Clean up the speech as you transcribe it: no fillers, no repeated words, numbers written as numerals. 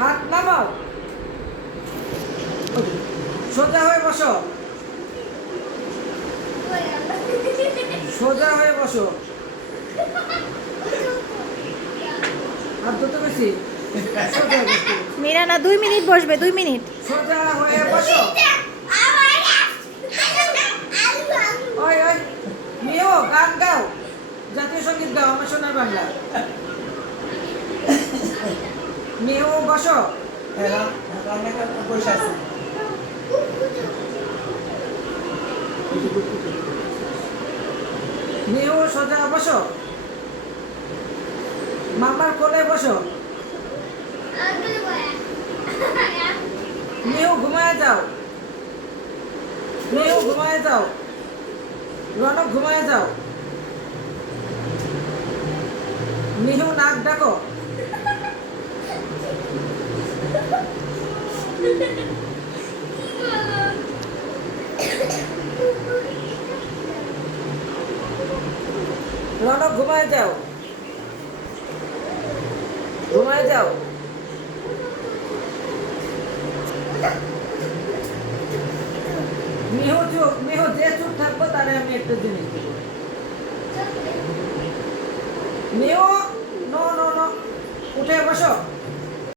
হাত নামাও, সোজা হয়ে বসো, সোজা হয়ে বসো, হাত ধরতে বেশি, সোজা হয়ে বসো। মীরা না 2 মিনিট বসবে, 2 মিনিট। সোজা হয়ে বসো। ওই ওই মিও গান গাও, জাতীয় সঙ্গীত গাও, আমার সোনার বাংলা। মিও বসো। বসে আছে। মিও সোজা বসো, মামার কোলে বসো। মিও ঘুমায় যাও, মিও ঘুমায় যাও, রনক ঘুমায় যাও। মিহু নাক ডাকো। রনক ঘুমায় যাও, ঘুমায় যাও। মিহু যে চুপ থাকবো তারে আমি একটা জিনিস দেবো। মিহু নো নো নো, উঠে বসো।